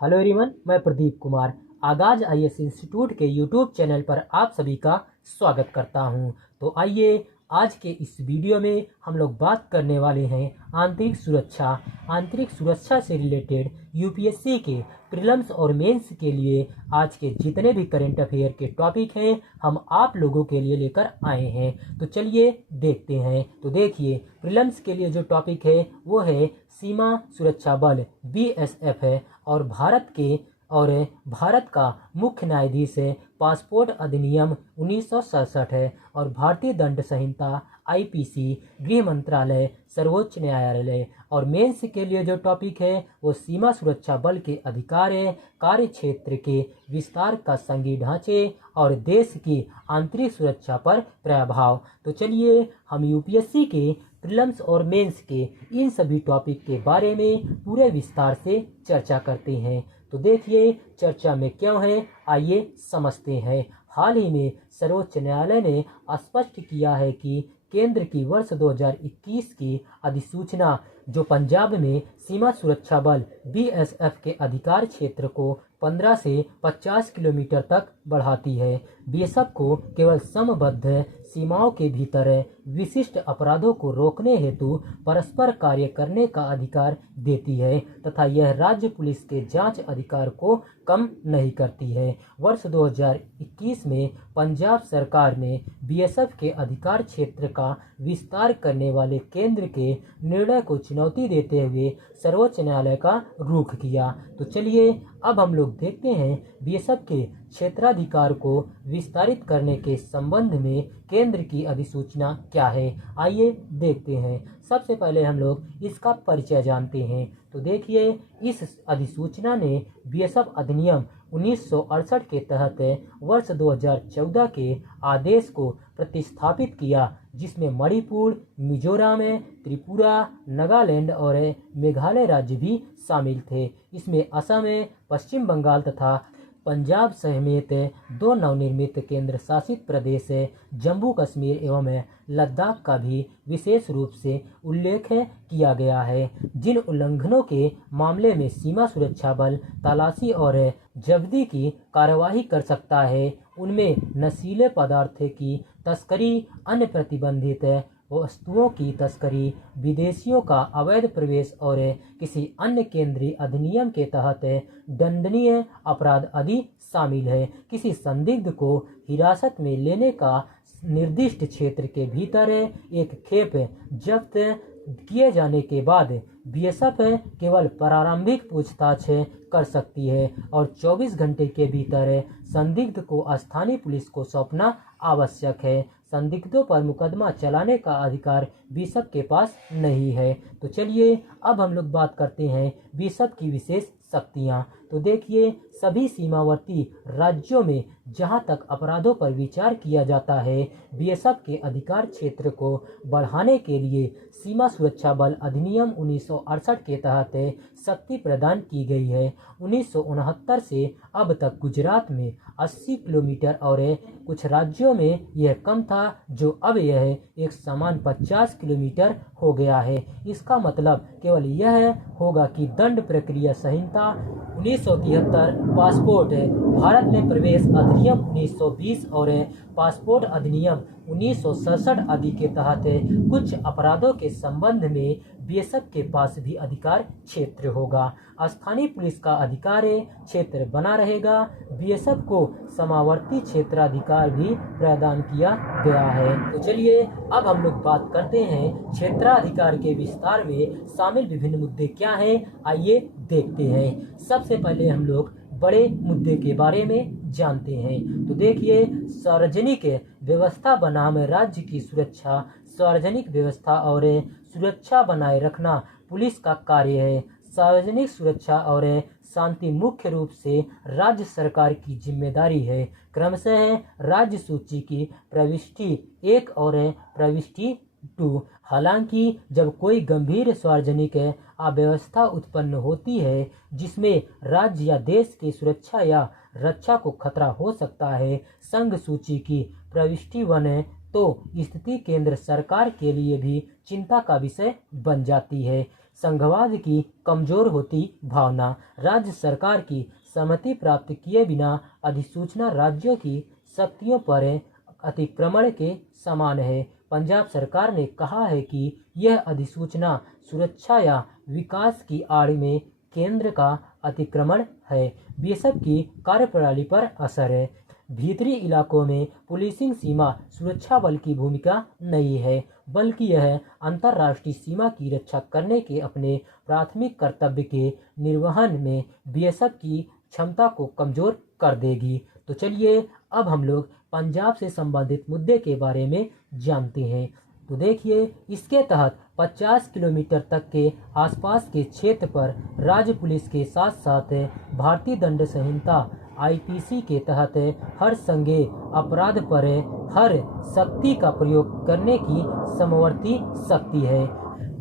Hello everyone, मैं प्रदीप कुमार आगाज IAS institute के यूट्यूब चैनल पर आप सभी का स्वागत करता हूं। तो आइए आज के इस वीडियो में हम लोग बात करने वाले हैं आंतरिक सुरक्षा। आंतरिक सुरक्षा से रिलेटेड यूपीएससी के प्रीलिम्स और मेंस के लिए आज के जितने भी करंट अफेयर के टॉपिक हैं हम आप लोगों के लिए लेकर आए हैं। तो चलिए देखते हैं। तो देखिए, प्रीलिम्स के लिए जो टॉपिक है वो है सीमा सुरक्षा बल बीएसएफ है और भारत का मुख्य न्यायाधीश है पासपोर्ट अधिनियम 1967 है और भारतीय दंड संहिता आईपीसी, गृह मंत्रालय, सर्वोच्च न्यायालय। और मेंस के लिए जो टॉपिक है वो सीमा सुरक्षा बल के अधिकार है, कार्य क्षेत्र के विस्तार का संघीय ढांचे और देश की आंतरिक सुरक्षा पर प्रभाव। तो चलिए हम यूपीएससी के प्रीलिम्स और मेंस के इन सभी टॉपिक के बारे में पूरे विस्तार से चर्चा करते हैं। तो देखिए चर्चा में क्यों है, आइए समझते हैं। हाल ही में सर्वोच्च न्यायालय ने स्पष्ट किया है कि केंद्र की वर्ष 2021 की अधिसूचना जो पंजाब में सीमा सुरक्षा बल बीएसएफ के अधिकार क्षेत्र को 15 से 50 किलोमीटर तक बढ़ाती है। बीएसएफ को केवल समबद्ध सीमाओं के भीतर विशिष्ट अपराधों को रोकने हेतु परस्पर कार्य करने का अधिकार देती है तथा यह राज्य पुलिस के जांच अधिकार को कम नहीं करती है। वर्ष 2021 में पंजाब सरकार ने बीएसएफ के अधिकार क्षेत्र का विस्तार करने वाले केंद्र के निर्णय को चुनौती देते हुए सर्वोच्च न्यायालय का रुख किया। तो चलिए अब हम लोग देखते हैं बीएसएफ के क्षेत्राधिकार को विस्तारित करने के संबंध में केंद्र की अधिसूचना क्या है। आइए देखते हैं। सबसे पहले हम लोग इसका परिचय जानते हैं। तो देखिए, इस अधिसूचना ने बीएसएफ अधिनियम 1968 के तहत वर्ष 2014 के आदेश को प्रतिस्थापित किया, जिसमें मणिपुर, मिजोरम, त्रिपुरा, नागालैंड और मेघालय राज्य भी शामिल थे। इसमें असम, पश्चिम बंगाल तथा पंजाब समेत 2 नवनिर्मित केंद्र शासित प्रदेश जम्मू कश्मीर एवं लद्दाख का भी विशेष रूप से उल्लेख किया गया है। जिन उल्लंघनों के मामले में सीमा सुरक्षा बल तलाशी और जब्ती की कार्यवाही कर सकता है उनमें नशीले पदार्थ की तस्करी, अन्य प्रतिबंधित वस्तुओं की तस्करी, विदेशियों का अवैध प्रवेश और किसी अन्य केंद्रीय अधिनियम के तहत दंडनीय अपराध आदि शामिल है। किसी संदिग्ध को हिरासत में लेने का निर्दिष्ट क्षेत्र के भीतर एक खेप जब्त किए जाने के बाद बीएसएफ केवल प्रारंभिक पूछताछ कर सकती है और 24 घंटे के भीतर संदिग्ध को स्थानीय पुलिस को सौंपना आवश्यक है। संदिग्धों पर मुकदमा चलाने का अधिकार बीएसएफ के पास नहीं है। तो चलिए अब हम लोग बात करते हैं बीएसएफ की विशेष शक्तियां। तो देखिए, सभी सीमावर्ती राज्यों में जहां तक अपराधों पर विचार किया जाता है, बीएसएफ के अधिकार क्षेत्र को बढ़ाने के लिए सीमा सुरक्षा बल अधिनियम 1968 के तहत शक्ति प्रदान की गई है। 1969 से अब तक गुजरात में 80 किलोमीटर और कुछ राज्यों में यह कम था, जो अब यह एक समान 50 किलोमीटर हो गया है। इसका मतलब केवल यह होगा कि दंड प्रक्रिया संहिता 1973, पासपोर्ट भारत में प्रवेश अधिनियम 1920 और पासपोर्ट अधिनियम 1967 आदि के तहत कुछ अपराधों के संबंध में बीएसएफ के पास भी अधिकार क्षेत्र होगा। स्थानीय पुलिस का अधिकार क्षेत्र बना रहेगा। बीएसएफ को सीमावर्ती क्षेत्राधिकार भी प्रदान किया गया है। तो चलिए अब हम लोग बात करते हैं क्षेत्राधिकार के विस्तार में शामिल विभिन्न मुद्दे क्या हैं, आइए देखते हैं। सबसे पहले हम लोग बड़े मुद्दे के बारे में जानते हैं। तो देखिए, सार्वजनिक व्यवस्था बनाम राज्य की सुरक्षा। सार्वजनिक व्यवस्था और सुरक्षा बनाए रखना पुलिस का कार्य है। सार्वजनिक सुरक्षा और शांति मुख्य रूप से राज्य सरकार की जिम्मेदारी है। क्रमशः राज्य सूची की प्रविष्टि 1 और प्रविष्टि 2। हालांकि जब कोई गंभीर सार्वजनिक अव्यवस्था उत्पन्न होती है जिसमें राज्य या देश की सुरक्षा या रक्षा को खतरा हो सकता है, संघ सूची की प्रविष्टि 1 तो स्थिति केंद्र सरकार के लिए भी चिंता का विषय बन जाती है। संघवाद की कमजोर होती भावना, राज्य सरकार की सहमति प्राप्त किए बिना अधिसूचना राज्यों की शक्तियों पर अतिक्रमण के समान है। पंजाब सरकार ने कहा है कि यह अधिसूचना सुरक्षा या विकास की आड़ में केंद्र का अतिक्रमण है। बीएसएफ की कार्यप्रणाली पर असर है। भीतरी इलाकों में पुलिसिंग सीमा सुरक्षा बल की भूमिका नहीं है, बल्कि यह अंतर्राष्ट्रीय सीमा की रक्षा करने के अपने प्राथमिक कर्तव्य के निर्वहन में बीएसएफ की क्षमता को कमजोर कर देगी। तो चलिए अब हम लोग पंजाब से संबंधित मुद्दे के बारे में जानते हैं। तो देखिए, इसके तहत 50 किलोमीटर तक के आसपास के क्षेत्र पर राज्य पुलिस के साथ साथ भारतीय दंड संहिता आईपीसी के तहत हर संज्ञेय अपराध पर हर शक्ति का प्रयोग करने की समवर्ती शक्ति है।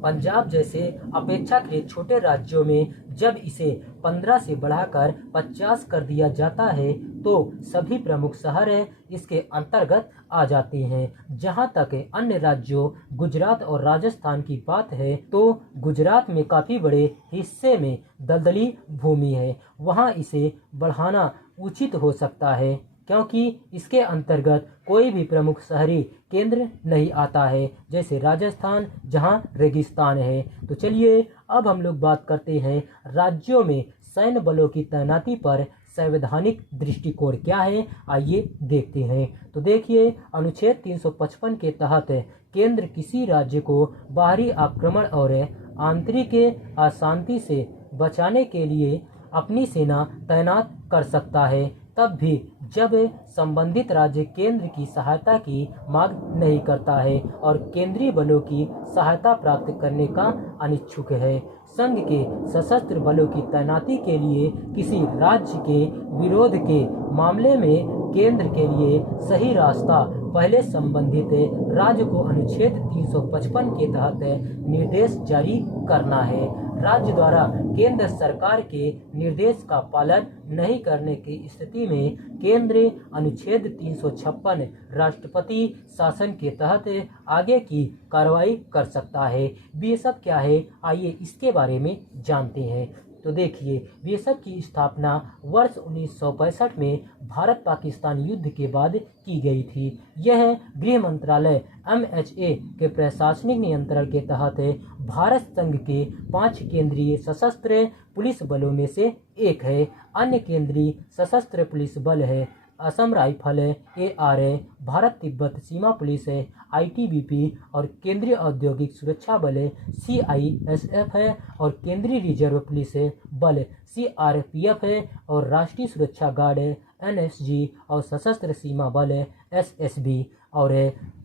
पंजाब जैसे अपेक्षाकृत छोटे राज्यों में जब इसे 15 से बढ़ाकर 50 कर दिया जाता है तो सभी प्रमुख शहर इसके अंतर्गत आ जाते हैं। जहां तक अन्य राज्यों गुजरात और राजस्थान की बात है तो गुजरात में काफी बड़े हिस्से में दलदली भूमि है, वहां इसे बढ़ाना उचित हो सकता है क्योंकि इसके अंतर्गत कोई भी प्रमुख शहरी केंद्र नहीं आता है, जैसे राजस्थान जहां रेगिस्तान है। तो चलिए अब हम लोग बात करते हैं राज्यों में सैन्य बलों की तैनाती पर संवैधानिक दृष्टिकोण क्या है, आइए देखते हैं। तो देखिए, अनुच्छेद 355 के तहत केंद्र किसी राज्य को बाहरी आक्रमण और आंतरिक अशांति से बचाने के लिए अपनी सेना तैनात कर सकता है, तब भी जब संबंधित राज्य केंद्र की सहायता की मांग नहीं करता है और केंद्रीय बलों की सहायता प्राप्त करने का अनिच्छुक है। संघ के सशस्त्र बलों की तैनाती के लिए किसी राज्य के विरोध के मामले में केंद्र के लिए सही रास्ता पहले संबंधित राज्य को अनुच्छेद 355 के तहत निर्देश जारी करना है। राज्य द्वारा केंद्र सरकार के निर्देश का पालन नहीं करने की स्थिति में केंद्र अनुच्छेद 356 राष्ट्रपति शासन के तहत आगे की कार्रवाई कर सकता है। बीएसएफ क्या है, आइए इसके बारे में जानते हैं। तो देखिए, बीएसएफ की स्थापना वर्ष 1965 में भारत पाकिस्तान युद्ध के बाद की गई थी। यह गृह मंत्रालय एमएचए के प्रशासनिक नियंत्रण के तहत भारत संघ के 5 केंद्रीय सशस्त्र पुलिस बलों में से एक है। अन्य केंद्रीय सशस्त्र पुलिस बल है असम राइफल एआर, भारत तिब्बत सीमा पुलिस आईटीबीपी और केंद्रीय औद्योगिक सुरक्षा बल सीआईएसएफ है और केंद्रीय रिजर्व पुलिस बल सीआरपीएफ है और राष्ट्रीय सुरक्षा गार्ड एनएसजी और सशस्त्र सीमा बल एसएसबी और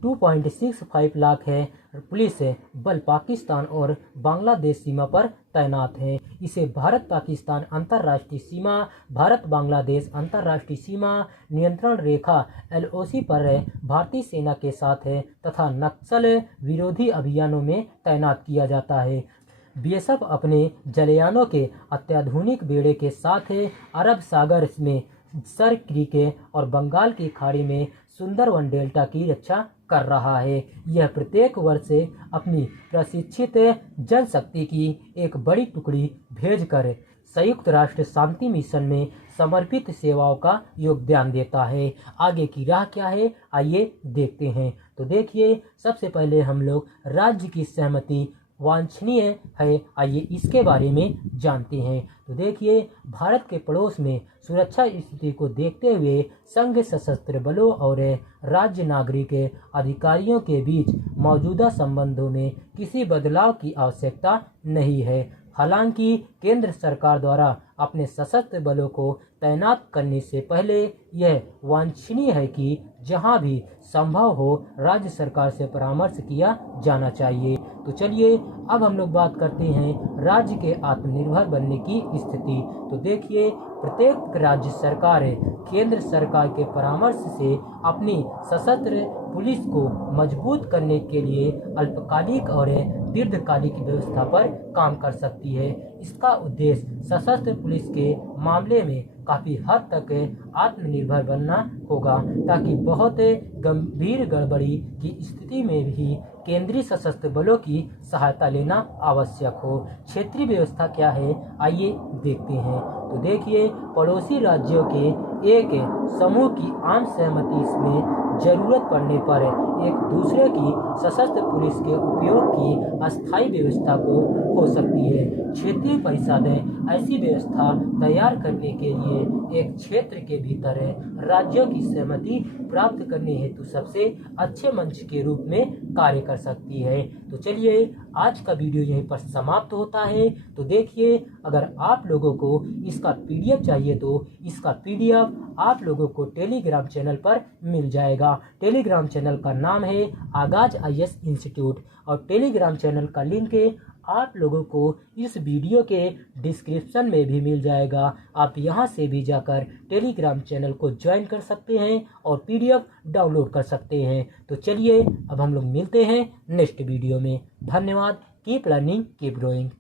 2.65 लाख है पुलिस बल पाकिस्तान और बांग्लादेश सीमा पर तैनात है। इसे भारत पाकिस्तान अंतर्राष्ट्रीय सीमा, भारत बांग्लादेश अंतर्राष्ट्रीय सीमा नियंत्रण रेखा एलओसी पर भारतीय सेना के साथ है तथा नक्सल विरोधी अभियानों में तैनात किया जाता है। बीएसएफ अपने जलयानों के अत्याधुनिक बेड़े के साथ अरब सागर में सर क्रीक और बंगाल की खाड़ी में सुंदरवन डेल्टा की रक्षा कर रहा है। यह प्रत्येक वर्ष अपनी प्रशिक्षित जनशक्ति की एक बड़ी टुकड़ी भेजकर संयुक्त राष्ट्र शांति मिशन में समर्पित सेवाओं का योगदान देता है। आगे की राह क्या है, आइए देखते हैं। तो देखिए, सबसे पहले हम लोग राज्य की सहमति वांछनीय है, आइए इसके बारे में जानते हैं। तो देखिए, भारत के पड़ोस में सुरक्षा स्थिति को देखते हुए संघ सशस्त्र बलों और राज्य नागरिक अधिकारियों के बीच मौजूदा संबंधों में किसी बदलाव की आवश्यकता नहीं है। हालांकि केंद्र सरकार द्वारा अपने सशस्त्र बलों को तैनात करने से पहले यह वांछनीय है कि जहां भी संभव हो राज्य सरकार से परामर्श किया जाना चाहिए। तो चलिए अब हम लोग बात करते हैं राज्य के आत्मनिर्भर बनने की स्थिति। तो देखिए, प्रत्येक राज्य सरकार केंद्र सरकार के परामर्श से अपनी सशस्त्र पुलिस को मजबूत करने के लिए अल्पकालिक और दीर्घकालिक व्यवस्था पर काम कर सकती है। इसका उद्देश्य सशस्त्र पुलिस के मामले में काफ़ी हद तक आत्मनिर्भर बनना होगा, ताकि बहुत गंभीर गड़बड़ी की स्थिति में भी केंद्रीय सशस्त्र बलों की सहायता लेना आवश्यक हो। क्षेत्रीय व्यवस्था क्या है, आइए देखते हैं। तो देखिए, पड़ोसी राज्यों के एक समूह की आम सहमति में जरूरत पड़ने पर एक दूसरे की सशस्त्र पुलिस के उपयोग की अस्थायी व्यवस्था को हो सकती है। क्षेत्रीय परिषदें ऐसी व्यवस्था तैयार करने के लिए एक क्षेत्र के भीतर राज्यों की सहमति प्राप्त करने हेतु सबसे अच्छे मंच के रूप में कार्य कर सकती है। तो चलिए, आज का वीडियो यहीं पर समाप्त होता है। तो देखिए, अगर आप लोगों को इसका पीडीएफ चाहिए तो इसका पीडीएफ आप लोगों को टेलीग्राम चैनल पर मिल जाएगा। टेलीग्राम चैनल का नाम है आगाज IAS इंस्टीट्यूट, और टेलीग्राम चैनल का लिंक आप लोगों को इस वीडियो के डिस्क्रिप्शन में भी मिल जाएगा। आप यहां से भी जाकर टेलीग्राम चैनल को ज्वाइन कर सकते हैं और पीडीएफ डाउनलोड कर सकते हैं। तो चलिए, अब हम लोग मिलते हैं नेक्स्ट वीडियो में। धन्यवाद। Keep learning, keep growing.